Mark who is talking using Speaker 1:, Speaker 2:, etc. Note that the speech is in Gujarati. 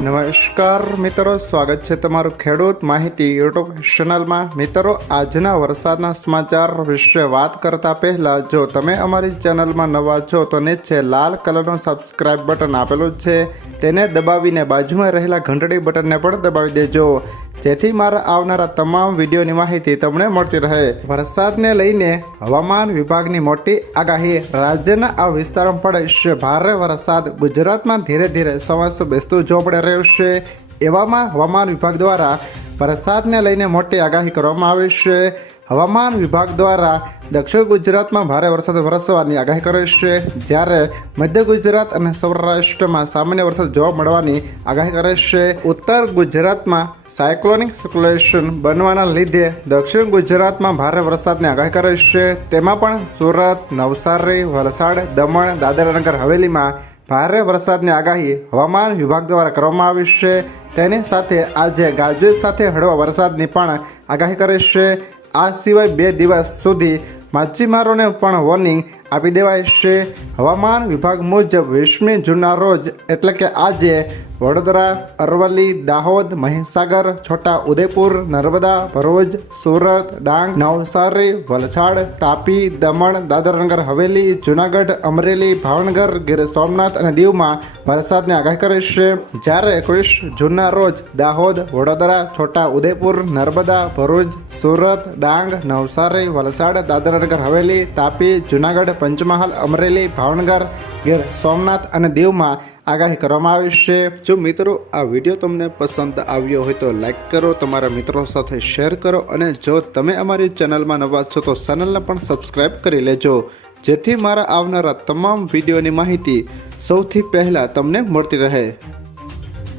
Speaker 1: નમસ્કાર મિત્રો, સ્વાગત છે તમારું ખેડૂત માહિતી યુટ્યુબ ચેનલમાં. મિત્રો, આજના વરસાદના સમાચાર વિશે વાત કરતા પહેલા, જો તમે અમારી ચેનલમાં નવા છો, તો નીચે લાલ કલરનું સબસ્ક્રાઇબ બટન આપેલું છે. તેને દબાવીને બાજુમાં રહેલા ઘંટડી બટનને પણ દબાવી દેજો. જેથી મારા આવનારા તમામ વિડીયોની માહિતી તમને મળતી રહે. વરસાદને લઈને હવામાન વિભાગની મોટી આગાહી. રાજ્યના આ વિસ્તારમાં છે ભારે વરસાદ. ગુજરાતમાં ધીરે ધીરે ચોમાસું બેસતું રહ્યું છે એવામાં હવામાન વિભાગ દ્વારા વરસાદને લઈને મોટી આગાહી કરવામાં આવી છે. હવામાન વિભાગ દ્વારા દક્ષિણ ગુજરાતમાં ભારે વરસાદ વરસવાની આગાહી કરી છે, જ્યારે મધ્ય ગુજરાત અને સૌરાષ્ટ્રમાં સામાન્ય વરસાદ જોવા મળવાની આગાહી કરે છે. ઉત્તર ગુજરાતમાં સાયક્લોનિક સર્ક્યુલેશન બનવાના લીધે દક્ષિણ ગુજરાતમાં ભારે વરસાદની આગાહી કરે છે. તેમાં પણ સુરત, નવસારી, વલસાડ, દમણ, દાદરાનગર, હવેલીમાં ભારે વરસાદની આગાહી હવામાન વિભાગ દ્વારા કરવામાં આવી છે. તેની સાથે આજે ગાજવીજ સાથે હળવા વરસાદની પણ આગાહી કરી છે. આ સિવાય બે દિવસ સુધી માછીમારોને પણ વોર્નિંગ આપી દેવાય છે. હવામાન વિભાગ મુજબ વીસમી જૂનના રોજ એટલે કે આજે વડોદરા, અરવલ્લી, દાહોદ, મહીસાગર, છોટા ઉદેપુર નર્મદા, ભરૂચ, સુરત, ડાંગ, નવસારી, વલસાડ, તાપી, દમણ, દાદરનગર, હવેલી, જૂનાગઢ, અમરેલી, ભાવનગર, ગીર સોમનાથ અને દીવમાં વરસાદની આગાહી કરી છે. જ્યારે એકવીસ જૂનના રોજ દાહોદ, વડોદરા, છોટા ઉદેપુર નર્મદા, ભરૂચ સુરત, ડાંગ, નવસારી, વલસાડ, દાદરાનગર, હવેલી, તાપી, જૂનાગઢ, પંચમહાલ, અમરેલી, ભાવનગર, ગીર સોમનાથ અને દીવમાં આગાહી કરવામાં આવી છે. જો મિત્રો આ વીડિયો તમને પસંદ આવ્યો હોય તો લાઈક કરો, તમારા મિત્રો સાથે શેર કરો અને જો તમે અમારી ચેનલમાં નવા છો તો ચેનલને પણ સબસ્ક્રાઈબ કરી લેજો. જેથી મારા આવનારા તમામ વિડીયોની માહિતી સૌથી પહેલાં તમને મળતી રહે.